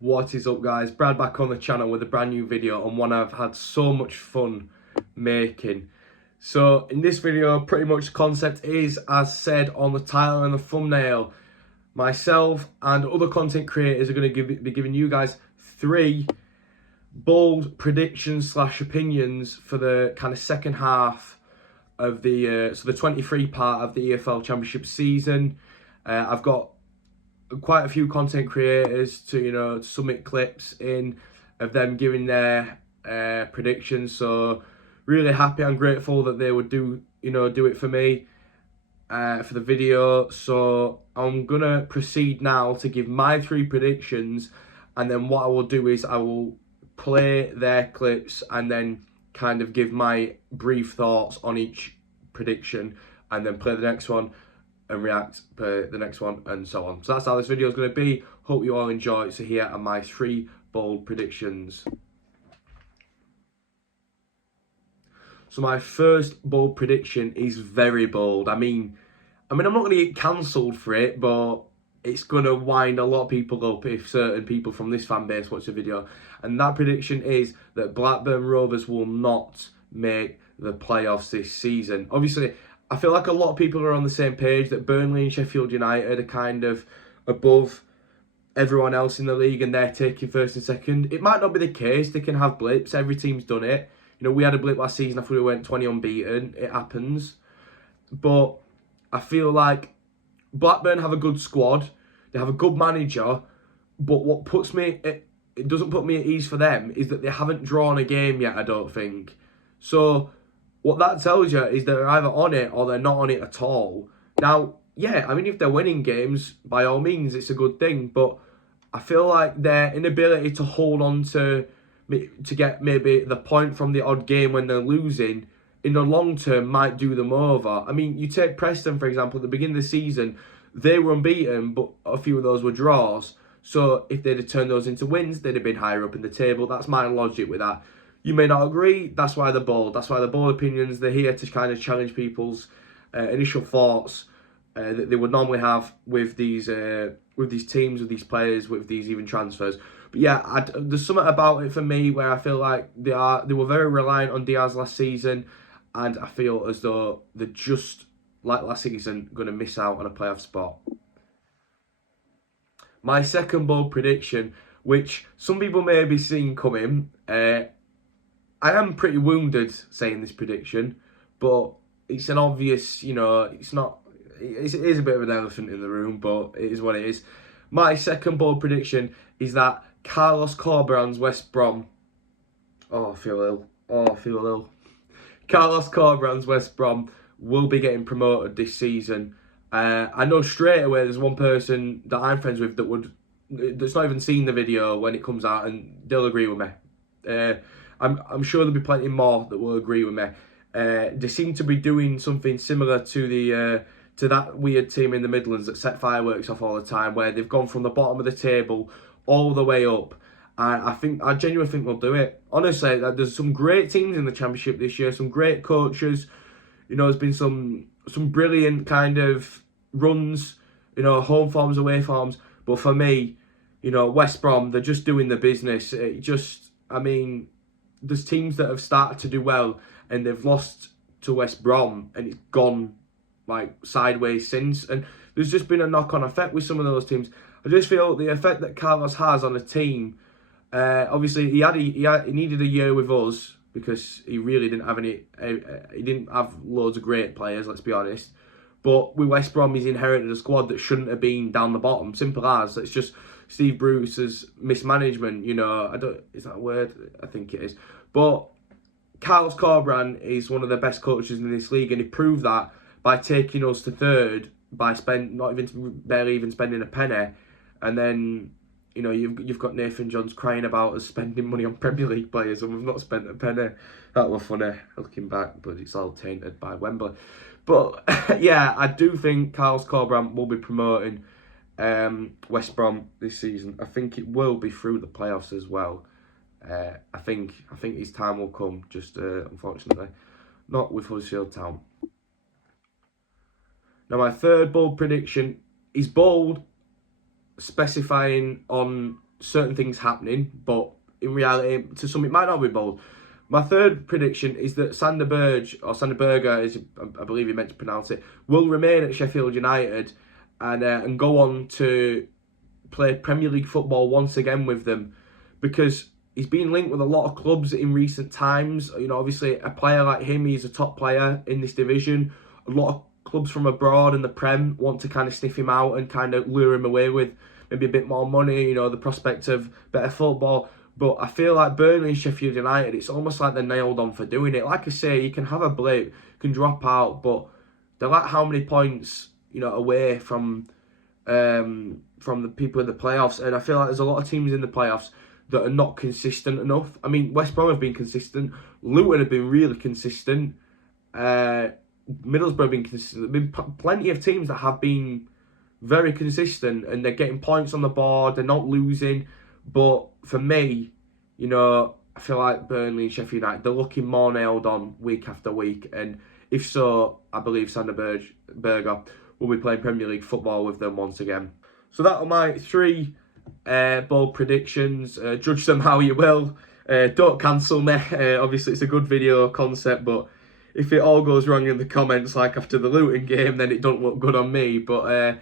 What is up, guys? Brad back on the channel with a brand new video, and one I've had so much fun making. So in this video, pretty much the concept is as said on the title and the thumbnail. Myself and other content creators are going to be giving you guys 3 bold predictions / opinions for the kind of second half of the 23 part of the EFL Championship season. I've got quite a few content creators to submit clips in of them giving their predictions. So really happy and grateful that they would do it for me for the video. So I'm gonna proceed now to give my 3 predictions, and then what I will do is I will play their clips and then kind of give my brief thoughts on each prediction, and then play the next one and react to the next one, and so on. So that's how this video is going to be. Hope you all enjoy. So here are my 3 bold predictions. So my first bold prediction is very bold. I mean I'm not going to get cancelled for it, but it's going to wind a lot of people up if certain people from this fan base watch the video. And that prediction is that Blackburn Rovers will not make the playoffs this season. Obviously, I feel like a lot of people are on the same page that Burnley and Sheffield United are kind of above everyone else in the league and they're taking first and second. It might not be the case. They can have blips. Every team's done it. We had a blip last season after we went 20 unbeaten. It happens. But I feel like Blackburn have a good squad. They have a good manager. But what puts me... It doesn't put me at ease for them is that they haven't drawn a game yet, I don't think. So what that tells you is they're either on it or they're not on it at all. Now, yeah, I mean, if they're winning games, by all means, it's a good thing. But I feel like their inability to hold on to get maybe the point from the odd game when they're losing, in the long term, might do them over. I mean, you take Preston, for example, at the beginning of the season, they were unbeaten, but a few of those were draws. So if they'd have turned those into wins, they'd have been higher up in the table. That's my logic with that. You may not agree. That's why they're bold. That's why they're bold opinions. They're here to kind of challenge people's initial thoughts that they would normally have with these teams, with these players, with these even transfers. But yeah, there's something about it for me where I feel like they were very reliant on Diaz last season, and I feel as though they're just like last season going to miss out on a playoff spot. My second bold prediction, which some people may be seeing coming, I am pretty wounded saying this prediction, but it's an obvious, it's not, it is a bit of an elephant in the room, but it is what it is. My second bold prediction is that Carlos Corberan's West Brom, I feel ill. Carlos Corberan's West Brom will be getting promoted this season. I know straight away there's one person that I'm friends with that's not even seen the video when it comes out, and they'll agree with me. I'm sure there'll be plenty more that will agree with me. They seem to be doing something similar to that weird team in the Midlands that set fireworks off all the time, where they've gone from the bottom of the table all the way up. And I genuinely think they'll do it. Honestly, there's some great teams in the Championship this year, some great coaches. There's been some brilliant kind of runs, home forms, away forms. But for me, West Brom, they're just doing the business. There's teams that have started to do well and they've lost to West Brom and it's gone like sideways since. And there's just been a knock-on effect with some of those teams. I just feel the effect that Carlos has on a team. Obviously, he needed a year with us because he really didn't have any. He didn't have loads of great players. Let's be honest. But with West Brom, he's inherited a squad that shouldn't have been down the bottom. Simple as. It's just Steve Bruce's mismanagement. Is that a word? I think it is. But Carlos Corberan is one of the best coaches in this league, and he proved that by taking us to third by barely even spending a penny. And then you've got Nathan Jones crying about us spending money on Premier League players and we've not spent a penny. That was funny looking back, but it's all tainted by Wembley. But yeah, I do think Carlos Corberan will be promoting West Brom this season. I think it will be through the playoffs as well. I think his time will come, just unfortunately not with Huddersfield Town. Now my third bold prediction is bold, specifying on certain things happening, but in reality, to some it might not be bold. My third prediction is that Sander Berger, as I believe you meant to pronounce it, will remain at Sheffield United and go on to play Premier League football once again with them, because he's been linked with a lot of clubs in recent times. You know, obviously a player like him, he's a top player in this division. A lot of clubs from abroad and the Prem want to kind of sniff him out and kind of lure him away with maybe a bit more money, you know, the prospect of better football. But I feel like Burnley and Sheffield United, it's almost like they're nailed on for doing it. Like I say, you can have a blip, can drop out, but they're like how many points, you know, away from the people in the playoffs. And I feel like there's a lot of teams in the playoffs that are not consistent enough. I mean, West Brom have been consistent. Luton have been really consistent. Middlesbrough have been consistent. There have been plenty of teams that have been very consistent and they're getting points on the board. They're not losing. But for me, you know, I feel like Burnley and Sheffield United, they're looking more nailed on week after week. And if so, I believe Sander Berger will be playing Premier League football with them once again. So that are my 3 bold predictions. Judge them how you will. Don't cancel me. Obviously, it's a good video concept, but if it all goes wrong in the comments, like after the Luton game, then it don't look good on me. But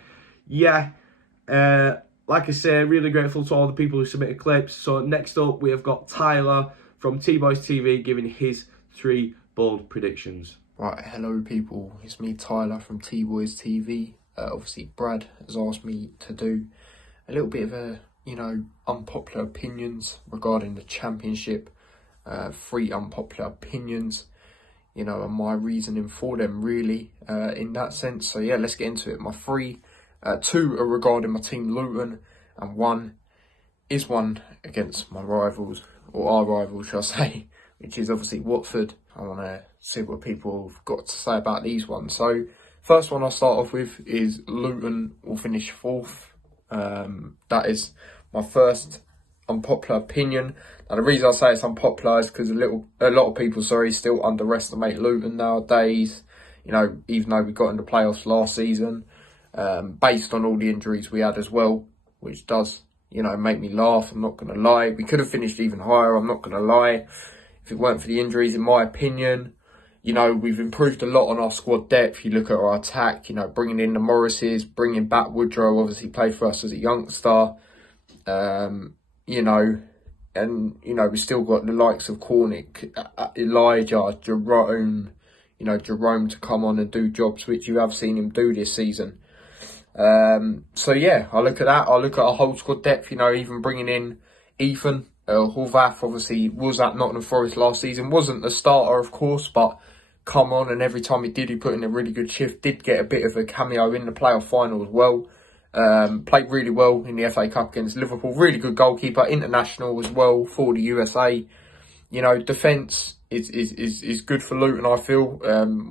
like I say, really grateful to all the people who submitted clips. So next up, we have got Tyler from T-Boys TV giving his 3 bold predictions. Right, hello people, it's me Tyler from T-Boys TV. Obviously Brad has asked me to do a little bit of a, you know, unpopular opinions regarding the Championship. 3 unpopular opinions, you know, and my reasoning for them really in that sense. So yeah, let's get into it. My 3, 2 are regarding my team Luton, and 1 is one against my rivals, or our rivals shall I say, which is obviously Watford. I want to see what people have got to say about these ones. So first one I'll start off with is Luton will finish 4th. That is my first unpopular opinion. Now the reason I say it's unpopular is because a lot of people still underestimate Luton nowadays. You know, even though we got into playoffs last season, based on all the injuries we had as well, which does, you know, make me laugh. I'm not going to lie. We could have finished even higher. I'm not going to lie. If it weren't for the injuries, in my opinion, you know, we've improved a lot on our squad depth. You look at our attack, you know, bringing in the Morrises, bringing back Woodrow, obviously played for us as a youngster. You know, and, you know, we've still got the likes of Cornick, Elijah, Jerome, you know, Jerome to come on and do jobs which you have seen him do this season. So yeah, I look at that. I look at our whole squad depth, you know, even bringing in Ethan Horvath, obviously was at Nottingham Forest last season. Wasn't the starter, of course, but come on, and every time he did, he put in a really good shift. Did get a bit of a cameo in the playoff final as well. Played really well in the FA Cup against Liverpool. Really good goalkeeper, international as well for the USA. You know, defence is good for Luton, I feel.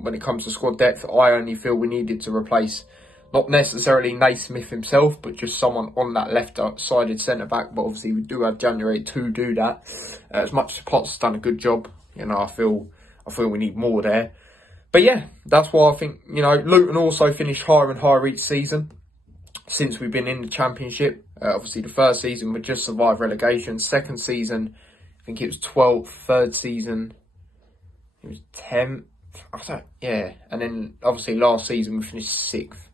When it comes to squad depth, I only feel we needed to replace not necessarily Naismith himself, but just someone on that left-sided centre-back. But obviously, we do have January to do that. As much as Potts has done a good job, you know, I feel we need more there. But yeah, that's why I think, you know, Luton also finished higher and higher each season since we've been in the Championship. Obviously, the first season we just survived relegation. Second season, I think it was 12th. Third season, it was 10th. Yeah, and then obviously last season we finished 6th.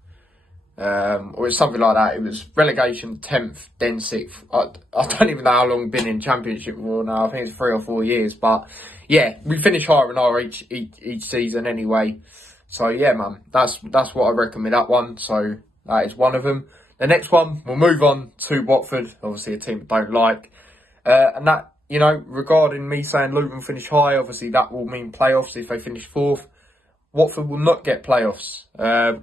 Or it's something like that. It was relegation 10th, then 6th. I don't even know how long we've been in Championship for now. I think it's 3 or 4 years. But yeah, we finish higher and higher each season anyway. So yeah, man, that's what I reckon with that one. So that is one of them. The next one, we'll move on to Watford. Obviously a team I don't like. And that, you know, regarding me saying Luton finish high, obviously that will mean playoffs if they finish 4th. Watford will not get playoffs.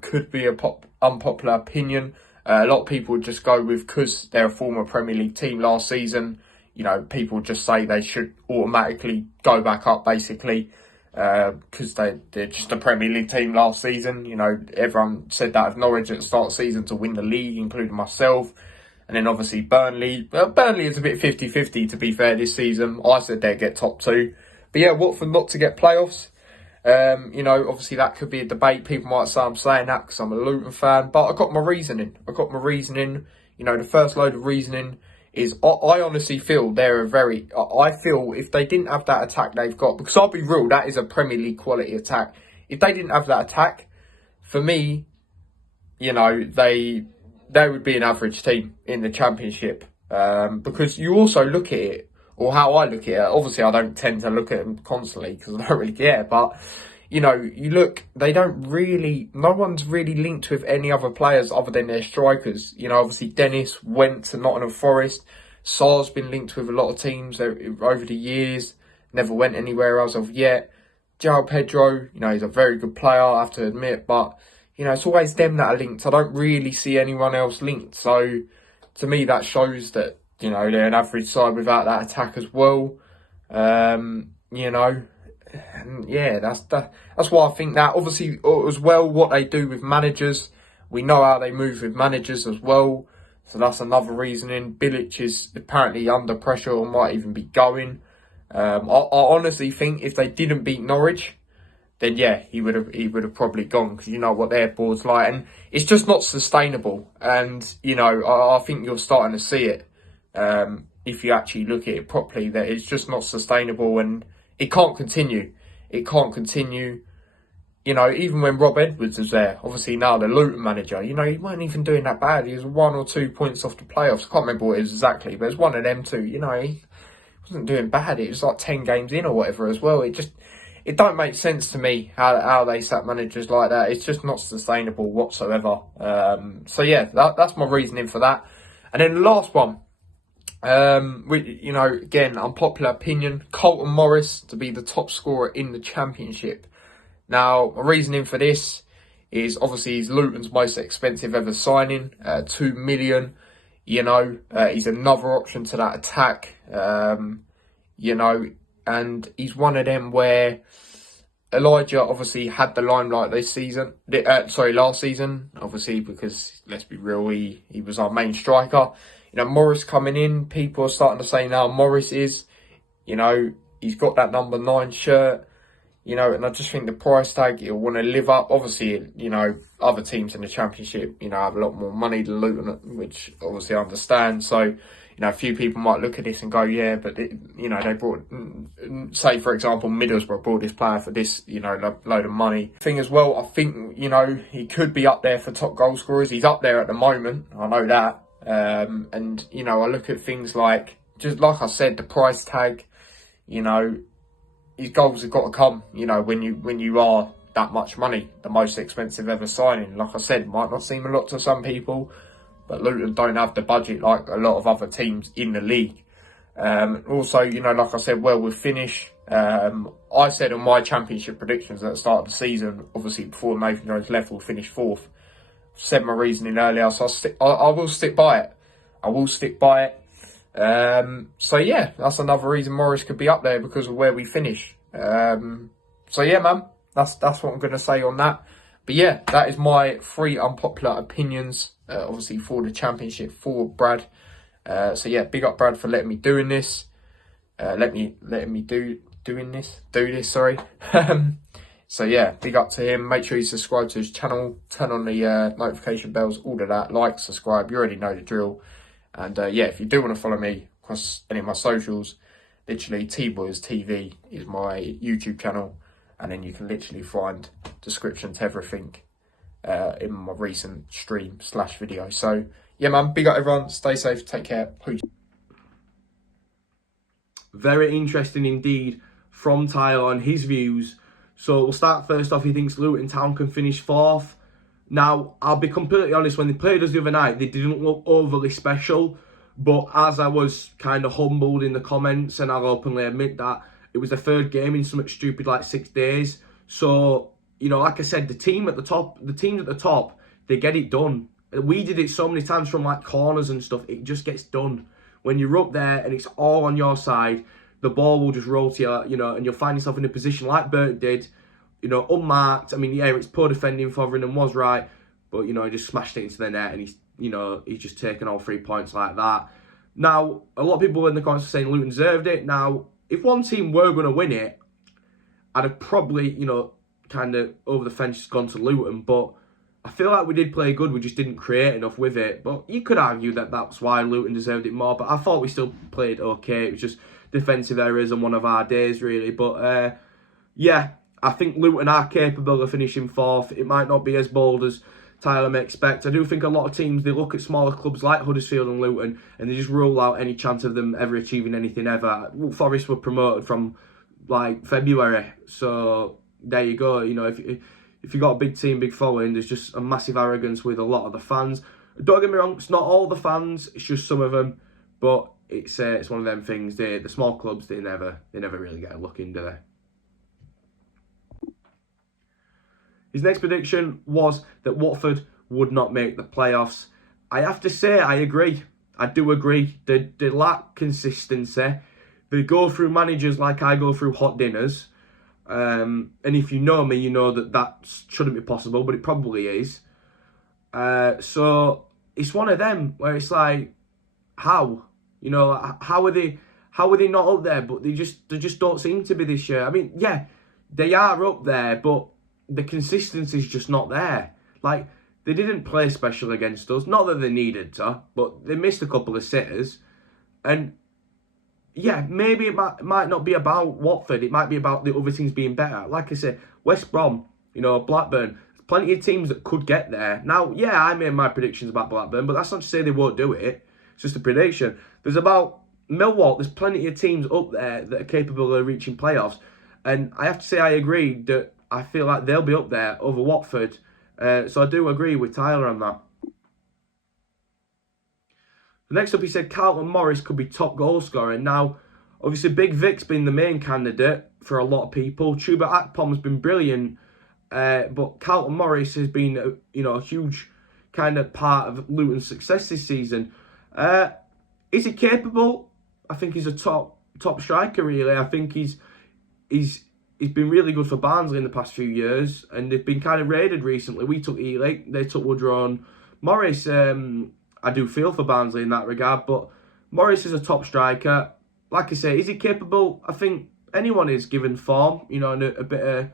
Could be a unpopular opinion. A lot of people just go with, because they're a former Premier League team last season, you know, people just say they should automatically go back up, basically, because they're just a Premier League team last season. You know, everyone said that of Norwich at the start of the season to win the league, including myself. And then obviously Burnley. Burnley is a bit 50-50, to be fair, this season. I said they'd get top 2. But yeah, Watford not to get playoffs. You know, obviously that could be a debate. People might say I'm saying that because I'm a Luton fan, but I got my reasoning. You know, the first load of reasoning is I honestly feel I feel if they didn't have that attack they've got, because I'll be real, that is a Premier League quality attack. If they didn't have that attack, for me, you know, they would be an average team in the Championship. Because you also look at it, or how I look at it, obviously I don't tend to look at them constantly because I don't really care, but you know, you look, no one's really linked with any other players other than their strikers. You know, obviously Dennis went to Nottingham Forest. Sar's been linked with a lot of teams over the years, never went anywhere as of yet. João Pedro, you know, he's a very good player, I have to admit, but, you know, it's always them that are linked. I don't really see anyone else linked. So, to me, that shows that, you know, they're an average side without that attack as well. You know, and yeah, that's why I think that. Obviously, as well, what they do with managers, we know how they move with managers as well. So that's another reasoning. Bilic is apparently under pressure or might even be going. I honestly think if they didn't beat Norwich, then yeah, he would have probably gone, because you know what their board's like, and it's just not sustainable. And you know, I think you're starting to see it. If you actually look at it properly, that it's just not sustainable, and it can't continue. It can't continue. You know, even when Rob Edwards was there, obviously now the Luton manager, you know, he weren't even doing that bad. He was 1 or 2 points off the playoffs. I can't remember what it was exactly, but it was one of them two. You know, he wasn't doing bad. It was like 10 games in or whatever as well. It don't make sense to me how they sack managers like that. It's just not sustainable whatsoever. So yeah, that's my reasoning for that. And then the last one, you know, again, unpopular opinion, Carlton Morris to be the top scorer in the Championship. Now, my reasoning for this is obviously he's Luton's most expensive ever signing, 2 million. You know, he's another option to that attack. You know, and he's one of them where Elijah obviously had the limelight last season, obviously, because let's be real, he was our main striker. You know, Morris coming in, people are starting to say now Morris is, you know, he's got that number 9 shirt. You know, and I just think the price tag, he'll want to live up. Obviously, you know, other teams in the Championship, you know, have a lot more money than Luton, which obviously I understand. So, you know, a few people might look at this and go, yeah, but, you know, they brought, say, for example, Middlesbrough brought this player for this, you know, load of money. Thing as well, I think, you know, he could be up there for top goal scorers. He's up there at the moment. I know that. And, you know, I look at things like, just like I said, the price tag, you know, his goals have got to come, you know, when you are that much money, the most expensive ever signing. Like I said, might not seem a lot to some people, but Luton don't have the budget like a lot of other teams in the league. Also, you know, like I said, well, we'll finish. I said on my Championship predictions at the start of the season, obviously before Nathan Jones left, we'll finish 4th. Said my reasoning earlier, so I will stick by it. I will stick by it. So yeah, that's another reason Morris could be up there, because of where we finish. So yeah, man, that's what I'm going to say on that. But yeah, that is my 3 unpopular opinions, obviously for the Championship for Brad. So yeah, big up Brad for letting me doing this. Do this, sorry. So yeah, big up to him. Make sure you subscribe to his channel, turn on the notification bells, all of that. Like, subscribe, you already know the drill. And yeah, if you do want to follow me across any of my socials, literally T-Boys TV is my YouTube channel. And then you can literally find description to everything in my recent stream/video. So yeah, man, big up everyone. Stay safe, take care. Peace. Very interesting indeed from Tyler and his views. So we'll start first off. He thinks Luton Town can finish 4th. Now, I'll be completely honest, when they played us the other night, they didn't look overly special. But as I was kind of humbled in the comments, and I'll openly admit that, it was the 3rd game in something stupid like 6 days. So, you know, like I said, the teams at the top, they get it done. We did it so many times from like corners and stuff, it just gets done. When you're up there and it's all on your side, the ball will just roll to you, you know, and you'll find yourself in a position like Bert did, you know, unmarked. I mean, yeah, it's poor defending. Fotheringham was right, but, you know, he just smashed it into the net, and he's just taken all 3 points like that. Now, a lot of people in the comments are saying Luton deserved it. Now, if one team were going to win it, I'd have probably, you know, kind of over the fence gone to Luton, but I feel like we did play good, we just didn't create enough with it. But you could argue that that's why Luton deserved it more. But I thought we still played okay. It was just defensive errors on one of our days, really. But yeah, I think Luton are capable of finishing fourth. It might not be as bold as Tyler may expect. I do think a lot of teams, they look at smaller clubs like Huddersfield and Luton and they just rule out any chance of them ever achieving anything ever. Forest were promoted from like February, so there you go. You know, if you got a big team, big following, there's just a massive arrogance with a lot of the fans. Don't get me wrong, it's not all the fans, it's just some of them, but it's one of them things. The small clubs, they never really get a look in, do they? His next prediction was that Watford would not make the playoffs. I have to say, I agree. I do agree. They lack consistency. They go through managers like I go through hot dinners. And if you know me, you know that shouldn't be possible, but it probably is. So it's one of them where it's like, how? You know, how are they not up there? But they just don't seem to be this year. I mean, yeah, they are up there, but the consistency is just not there. Like, they didn't play special against us. Not that they needed to, but they missed a couple of sitters. And yeah, maybe it might not be about Watford. It might be about the other teams being better. Like I said, West Brom, you know, Blackburn, plenty of teams that could get there. Now, yeah, I made my predictions about Blackburn, but that's not to say they won't do it. It's just a prediction. There's about Millwall, there's plenty of teams up there that are capable of reaching playoffs. And I have to say I agree that I feel like they'll be up there over Watford. So I do agree with Tyler on that. Next up, he said Carlton Morris could be top goal scorer. Now, obviously, Big Vic's been the main candidate for a lot of people. Chuba Akpom's been brilliant, but Carlton Morris has been, a huge kind of part of Luton's success this season. Is he capable? I think he's a top striker. Really, I think he's been really good for Barnsley in the past few years, and they've been kind of raided recently. We took Ely, they took Woodrow. Morris, I do feel for Barnsley in that regard, but Morris is a top striker. Like I say, is he capable? I think anyone is given form, and a bit of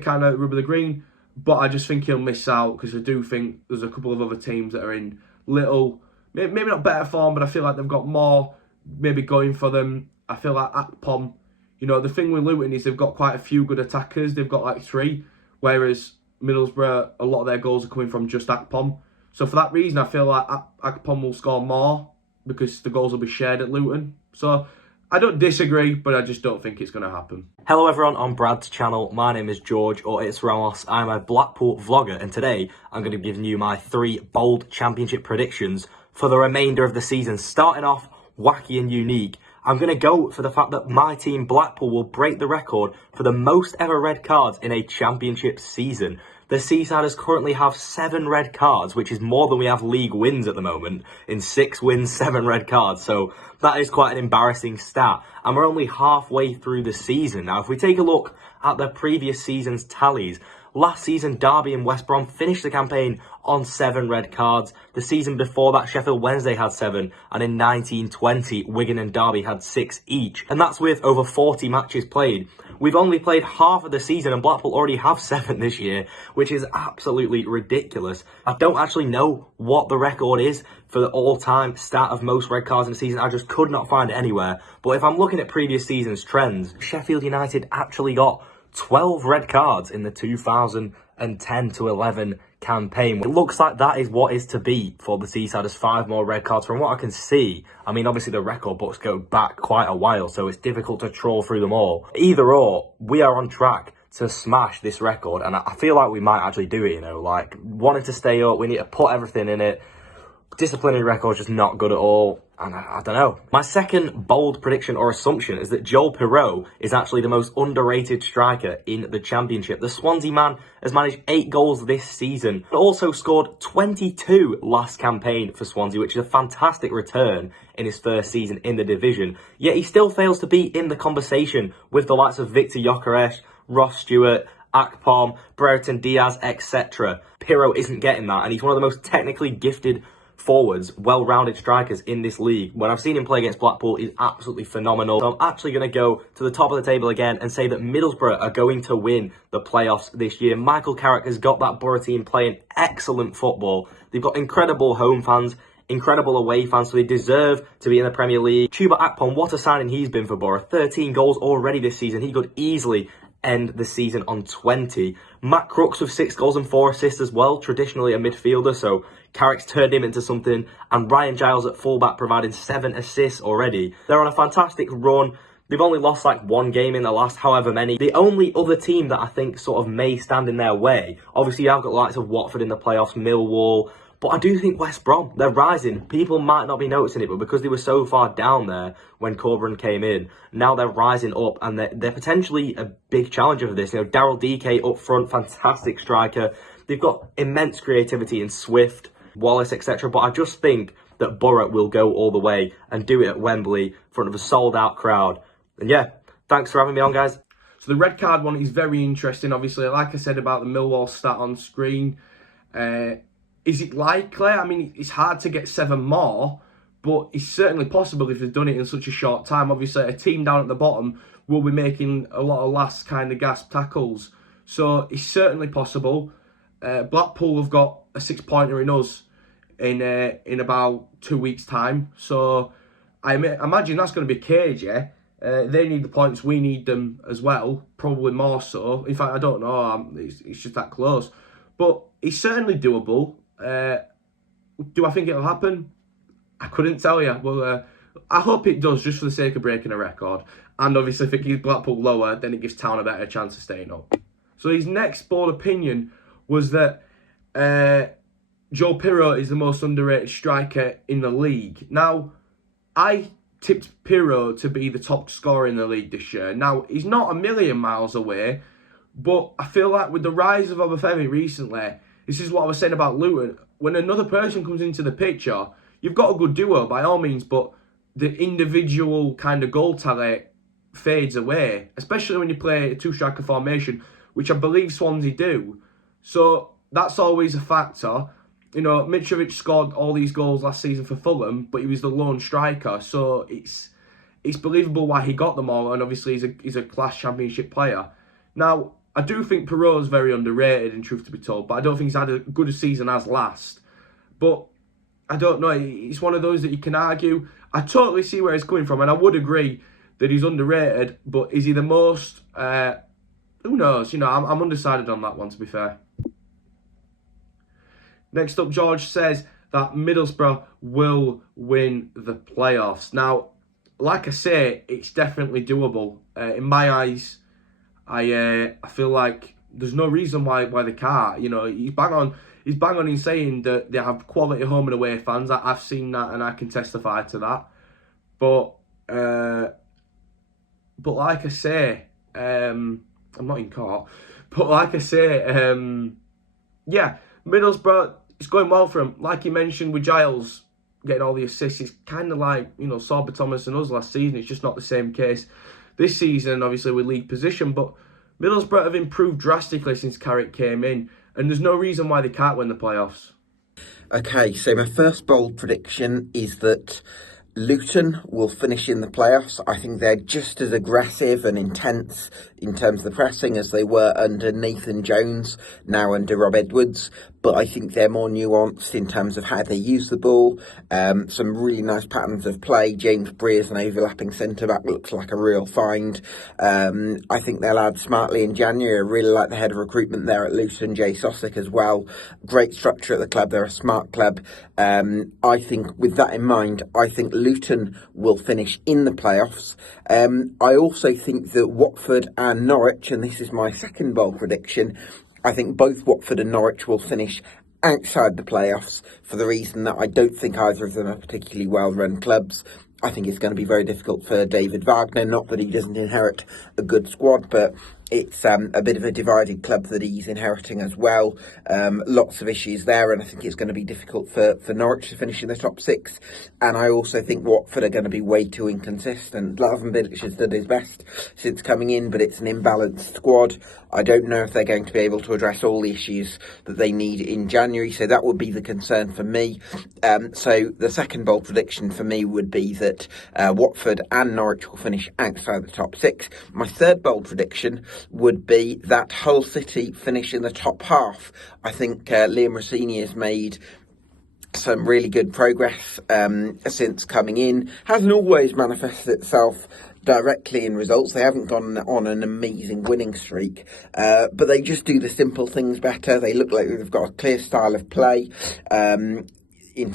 kind of rub of the green. But I just think he'll miss out because I do think there's a couple of other teams that are in little, maybe not better form, but I feel like they've got more maybe going for them. I feel like Akpom, the thing with Luton is they've got quite a few good attackers. They've got like 3, whereas Middlesbrough, a lot of their goals are coming from just Akpom. So for that reason, I feel like Akpom will score more because the goals will be shared at Luton. So I don't disagree, but I just don't think it's going to happen. Hello everyone on Brad's channel. My name is George, or it's Ramos. I'm a Blackpool vlogger, and today I'm going to be giving you my 3 bold championship predictions for the remainder of the season. Starting off wacky and unique, I'm going to go for the fact that my team Blackpool will break the record for the most ever red cards in a championship season. The Seasiders currently have 7 red cards, which is more than we have league wins at the moment. In 6 wins, 7 red cards. So that is quite an embarrassing stat. And we're only halfway through the season. Now, if we take a look at the previous season's tallies, last season, Derby and West Brom finished the campaign on 7 red cards. The season before that, Sheffield Wednesday had 7. And in 1920, Wigan and Derby had 6 each. And that's with over 40 matches played. We've only played half of the season and Blackpool already have 7 this year, which is absolutely ridiculous. I don't actually know what the record is for the all-time stat of most red cards in a season. I just could not find it anywhere. But if I'm looking at previous season's trends, Sheffield United actually got 12 red cards in the 2010-11 campaign. It looks like that is what is to beat for the Seasiders. 5 more red cards from what I can see. I mean, obviously the record books go back quite a while, so it's difficult to trawl through them all. Either or, we are on track to smash this record, and I feel like we might actually do it, like wanting to stay up, we need to put everything in it. Disciplinary record's just not good at all, and I don't know. My second bold prediction or assumption is that Joel Pirot is actually the most underrated striker in the Championship. The Swansea man has managed 8 goals this season, but also scored 22 last campaign for Swansea, which is a fantastic return in his first season in the division. Yet he still fails to be in the conversation with the likes of Victor Gyökeres, Ross Stewart, Akpom, Brereton Diaz, etc. Pirot isn't getting that, and he's one of the most technically gifted forwards, well-rounded strikers in this league. When I've seen him play against Blackpool, he's absolutely phenomenal. So I'm actually going to go to the top of the table again and say that Middlesbrough are going to win the playoffs this year. Michael Carrick has got that Borough team playing excellent football. They've got incredible home fans, incredible away fans, so they deserve to be in the Premier League. Chuba Akpom, what a signing he's been for Borough. 13 goals already this season. He could easily end the season on 20. Matt Crooks with 6 goals and 4 assists as well, traditionally a midfielder, so Carrick's turned him into something. And Ryan Giles at fullback providing 7 assists already. They're on a fantastic run. They've only lost like 1 game in the last however many. The only other team that I think sort of may stand in their way, obviously I've got likes of Watford in the playoffs, Millwall, but I do think West Brom, they're rising. People might not be noticing it, but because they were so far down there when Corberan came in, now they're rising up and they're potentially a big challenger for this. You know, Daryl DK up front, fantastic striker. They've got immense creativity in Swift, Wallace, etc. But I just think that Borough will go all the way and do it at Wembley in front of a sold-out crowd. And yeah, thanks for having me on, guys. So the red card one is very interesting, obviously. Like I said about the Millwall stat on screen, is it likely? I mean, it's hard to get 7 more, but it's certainly possible if they've done it in such a short time. Obviously, a team down at the bottom will be making a lot of last kind of gasp tackles. So it's certainly possible. Blackpool have got a 6-pointer in us in about 2 weeks' time. So I imagine that's going to be cagey. They need the points, we need them as well, probably more so. In fact, I don't know, it's just that close. But it's certainly doable. Do I think it'll happen? I couldn't tell you. Well, I hope it does, just for the sake of breaking a record. And obviously, if it gives Blackpool lower, then it gives Town a better chance of staying up. So his next bold opinion was that Joe Pirro is the most underrated striker in the league. Now, I tipped Pirro to be the top scorer in the league this year. Now, he's not a million miles away, but I feel like with the rise of Obafemi recently, this is what I was saying about Luton. When another person comes into the picture, you've got a good duo by all means, but the individual kind of goal tally fades away, especially when you play a 2-striker formation, which I believe Swansea do. So that's always a factor. You know, Mitrovic scored all these goals last season for Fulham, but he was the lone striker. So it's believable why he got them all, and obviously he's a class Championship player. Now, I do think Perot's very underrated, in truth to be told, but I don't think he's had as good a season as last. But I don't know, it's one of those that you can argue. I totally see where he's coming from, and I would agree that he's underrated, but is he the most? Who knows? You know, I'm undecided on that one, to be fair. Next up, George says that Middlesbrough will win the playoffs. Now, like I say, it's definitely doable. In my eyes, I feel like there's no reason why they can't. You know, he's bang on in saying that they have quality home and away fans. I've seen that and I can testify to that. But like I say, I'm not in court. But like I say, yeah, Middlesbrough, it's going well for him. Like you mentioned with Giles getting all the assists, it's kind of like, you know, Sorba Thomas and us last season. It's just not the same case this season, obviously, with league position. But Middlesbrough have improved drastically since Carrick came in, and there's no reason why they can't win the playoffs. Okay, so my first bold prediction is that Luton will finish in the playoffs. I think they're just as aggressive and intense in terms of the pressing as they were under Nathan Jones, now under Rob Edwards. But I think they're more nuanced in terms of how they use the ball. Some really nice patterns of play. James Bree as an overlapping centre-back looks like a real find. I think they'll add smartly in January. I really like the head of recruitment there at Luton, Jay Sosick as well. Great structure at the club. They're a smart club. I think with that in mind, I think Luton will finish in the playoffs. I also think that Watford and Norwich, and this is my second bold prediction, I think both Watford and Norwich will finish outside the playoffs for the reason that I don't think either of them are particularly well-run clubs. I think it's going to be very difficult for David Wagner, not that he doesn't inherit a good squad, but it's a bit of a divided club that he's inheriting as well. Lots of issues there, and I think it's going to be difficult for Norwich to finish in the top 6. And I also think Watford are going to be way too inconsistent. Slaven Bilic has done his best since coming in, but it's an imbalanced squad. I don't know if they're going to be able to address all the issues that they need in January, so that would be the concern for me. So the second bold prediction for me would be that Watford and Norwich will finish outside the top 6. My third bold prediction would be that Hull City finish in the top half. I think Liam Rossini has made some really good progress since coming in. Hasn't always manifested itself directly in results. They haven't gone on an amazing winning streak, but they just do the simple things better. They look like they've got a clear style of play. In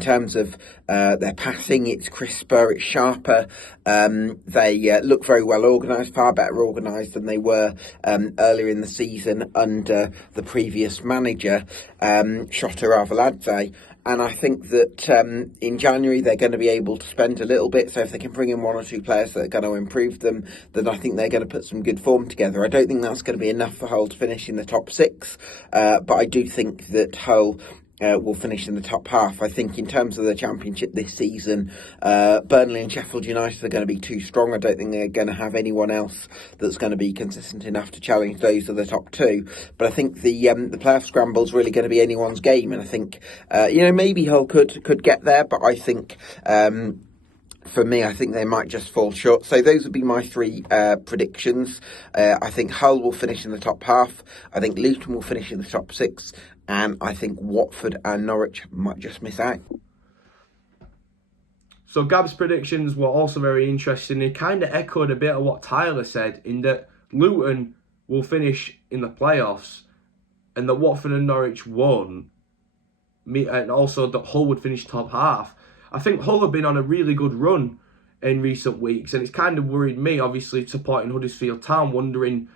terms of their passing, it's crisper, it's sharper. They look very well organised, far better organised than they were earlier in the season under the previous manager, Shota Arveladze. And I think that in January they're going to be able to spend a little bit. So if they can bring in one or two players that are going to improve them, then I think they're going to put some good form together. I don't think that's going to be enough for Hull to finish in the top 6, but I do think that Hull will finish in the top half. I think in terms of the Championship this season, Burnley and Sheffield United are going to be too strong. I don't think they're going to have anyone else that's going to be consistent enough to challenge those of the top 2. But I think the playoff scramble is really going to be anyone's game, and I think maybe Hull could get there, but I think. For me, I think they might just fall short. So those would be my 3 predictions. I think Hull will finish in the top half. I think Luton will finish in the top 6. And I think Watford and Norwich might just miss out. So Gab's predictions were also very interesting. He kind of echoed a bit of what Tyler said, in that Luton will finish in the playoffs and that Watford and Norwich won. And also that Hull would finish top half. I think Hull have been on a really good run in recent weeks, and it's kind of worried me, obviously, supporting Huddersfield Town, wondering,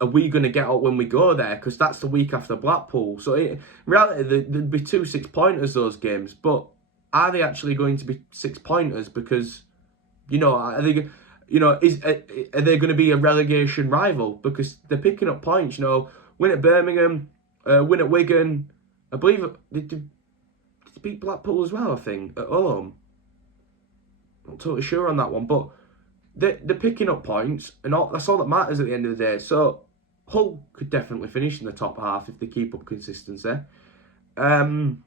are we going to get up when we go there? Because that's the week after Blackpool. So in reality, there'd be 2 6-pointers, those games. But are they actually going to be 6-pointers? Because, are they going to be a relegation rival? Because they're picking up points, win at Birmingham, win at Wigan. I believe they beat Blackpool as well, I think, at home. Not totally sure on that one, but they're picking up points, and that's all that matters at the end of the day. So Hull could definitely finish in the top half if they keep up consistency. And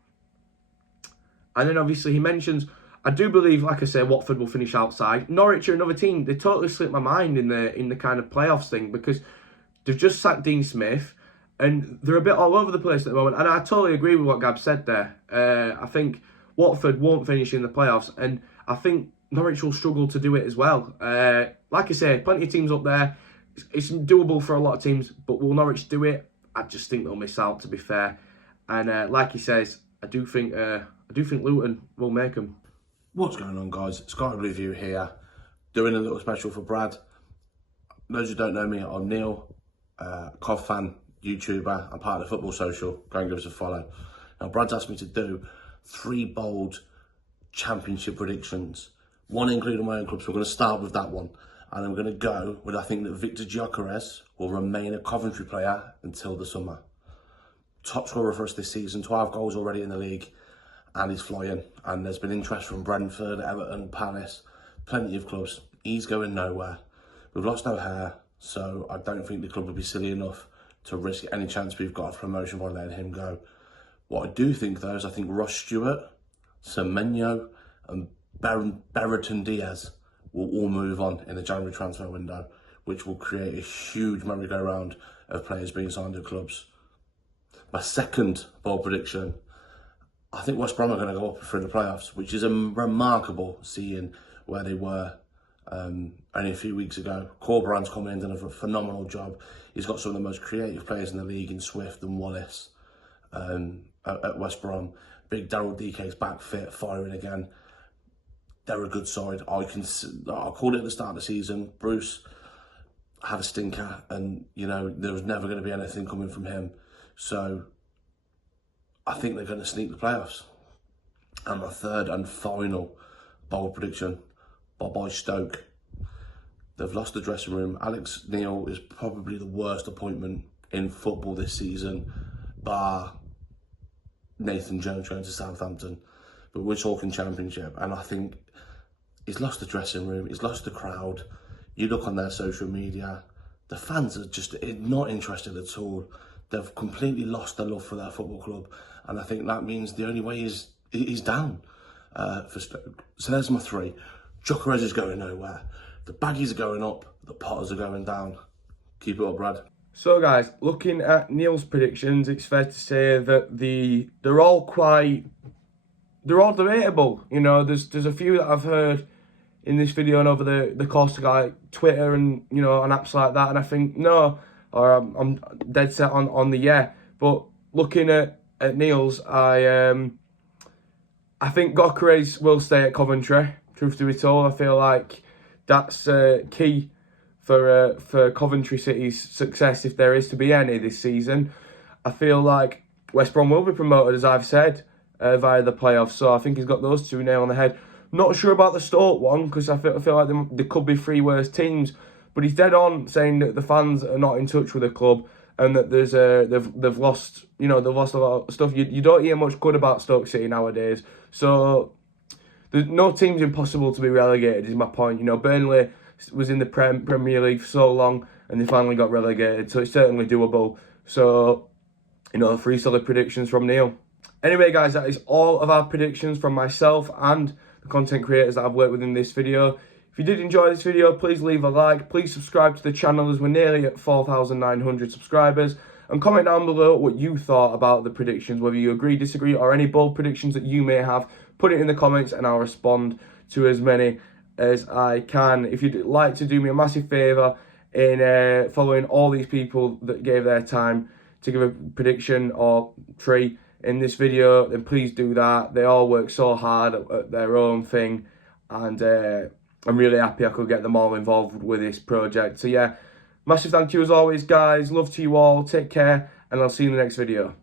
then obviously he mentions, I do believe, like I say, Watford will finish outside. Norwich are another team. They totally slipped my mind in the kind of playoffs thing, because they've just sacked Dean Smith, and they're a bit all over the place at the moment. And I totally agree with what Gab said there. I think Watford won't finish in the playoffs, and I think Norwich will struggle to do it as well. Like I say, plenty of teams up there. It's doable for a lot of teams, but will Norwich do it? I just think they'll miss out, to be fair. And like he says, I do think Luton will make them. What's going on, guys? Scott Review here, doing a little special for Brad. Those who don't know me, I'm Neil, COV fan, YouTuber. I'm part of the Football Social. Go and give us a follow. Now, Brad's asked me to do 3 bold Championship predictions, one including my own club, so we're going to start with that one. And I'm going to go with, I think that Victor Gyökeres will remain a Coventry player until the summer. Top scorer for us this season, 12 goals already in the league, and he's flying. And there's been interest from Brentford, Everton, Palace, plenty of clubs. He's going nowhere. We've lost no hair, so I don't think the club would be silly enough to risk any chance we've got of promotion by letting him go. What I do think, though, is I think Ross Stewart, Semenyo, and Brereton Diaz will all move on in the January transfer window, which will create a huge merry-go-round of players being signed to clubs. My second bold prediction, I think West Brom are going to go up through the playoffs, which is remarkable seeing where they were only a few weeks ago. Corberan's come in and done a phenomenal job. He's got some of the most creative players in the league in Swift and Wallace at West Brom. Big Daryl DK's back fit, firing again. They're a good side. I called it at the start of the season. Bruce had a stinker, and there was never going to be anything coming from him. So I think they're going to sneak the playoffs. And my third and final bold prediction, bye-bye Stoke. They've lost the dressing room. Alex Neil is probably the worst appointment in football this season, bar Nathan Jones going to Southampton. But we're talking Championship, and I think he's lost the dressing room, he's lost the crowd. You look on their social media, the fans are just not interested at all. They've completely lost their love for their football club, and I think that means the only way is he's down for Stoke. So there's my three. Chuckerez is going nowhere. The Baggies are going up, the Potters are going down. Keep it up, Brad. So guys, looking at Neil's predictions, it's fair to say that they're all debatable. You know, there's a few that I've heard in this video and over the course of like Twitter and, you know, on apps like that, and I think no, or I'm dead set on the yeah. But looking at Neil's, I think Gyökeres will stay at Coventry. Truth to be told, I feel like that's key for Coventry City's success, if there is to be any this season. I feel like West Brom will be promoted, as I've said, via the playoffs. So I think he's got those two nailed on the head. Not sure about the Stoke one, because I feel like there could be three worse teams. But he's dead on saying that the fans are not in touch with the club and that there's they've lost a lot of stuff. You don't hear much good about Stoke City nowadays. So there's no team's impossible to be relegated, is my point. You know, Burnley was in the Premier League for so long and they finally got relegated, so it's certainly doable. So, you know, 3 solid predictions from Neil. Anyway, guys, that is all of our predictions from myself and the content creators that I've worked with in this video. If you did enjoy this video, please leave a like. Please subscribe to the channel as we're nearly at 4,900 subscribers. And comment down below what you thought about the predictions, whether you agree, disagree, or any bold predictions that you may have. Put it in the comments and I'll respond to as many as I can. If you'd like to do me a massive favour in following all these people that gave their time to give a prediction or three in this video, then please do that. They all work so hard at their own thing, and I'm really happy I could get them all involved with this project. So yeah, massive thank you as always, guys. Love to you all. Take care, and I'll see you in the next video.